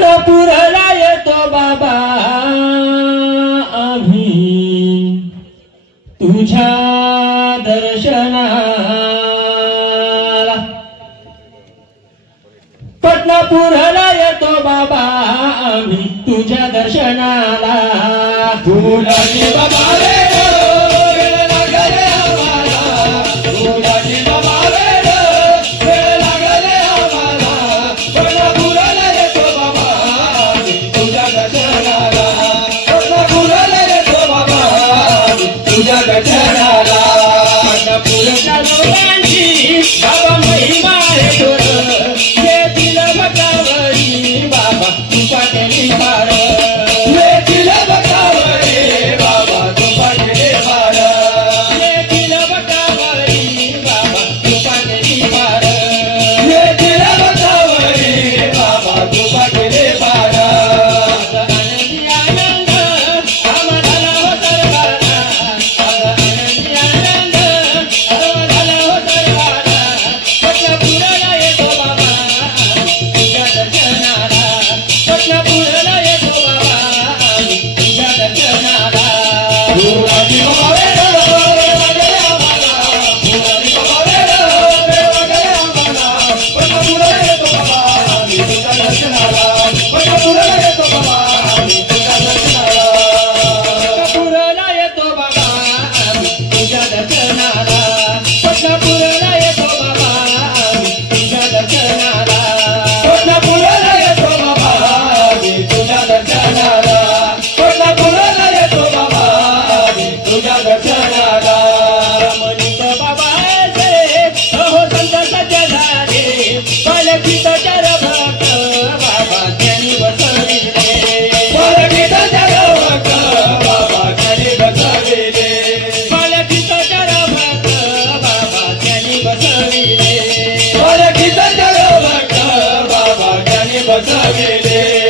पंढरपूरला येतो बाबा आम्ही तुझ्या दर्शनाला। पंढरपूरला येतो बाबा आम्ही तुझ्या दर्शनाला। फुलाची बाबा रे वेळ लागले आम्हाला, फुलाची बाबा रे वेळ लागले आम्हाला। पंढरपूरला येतो बाबा तुझ्या दर्शनाला, पंढरपूरला येतो बाबा तुझ्या दर्शनाला। पंढरपूरच्या लोकांची बाबा महिमा आहे थोर, येतील भटावरी बाबा तुझ्या केली पार। येतील भटावरी बाबा तुझ्या केली पार, येतील भटावरी बाबा तुझ्या केली पार। येतील भटावरी बाबा तुझ्या केली पार। आनंदी आनंद आम्हाला हो सर्वांना, आनंदी आनंद आम्हाला हो सर्वांना। पंढरपूरला येतो बाबा तुझ्या दर्शनाला, पंढरपूरला येतो बाबा तुझ्या दर्शनाला। फुलाची बाबा रे वेळ लागले आम्हाला, फुलाची बाबा रे वेळ लागले आम्हाला। पंढरपूरला येतो बाबा तुझ्या दर्शनाला, पंढरपूरला येतो बाबा तुझ्या दर्शनाला। पंढरपूरला येतो बाबा तुझ्या दर्शनाला, पंढरपूरला येतो बाबा तुझ्या दर्शनाला। पंढरपूरला येतो बाबा तुझ्या दर्शनाला, पंढरपूरला येतो बाबा तुझ्या दर्शनाला। रमणीत बाबा ऐसे अहो संत सत्य झाले, पालखीत चार भक्त बाबा त्यांनी बसविले। पालखीत चार भक्त बाबा त्यांनी बसविले, पालखीत चार भक्त बाबा त्यांनी बसविले। पालखीत चार भक्त बाबा त्यांनी बसविले।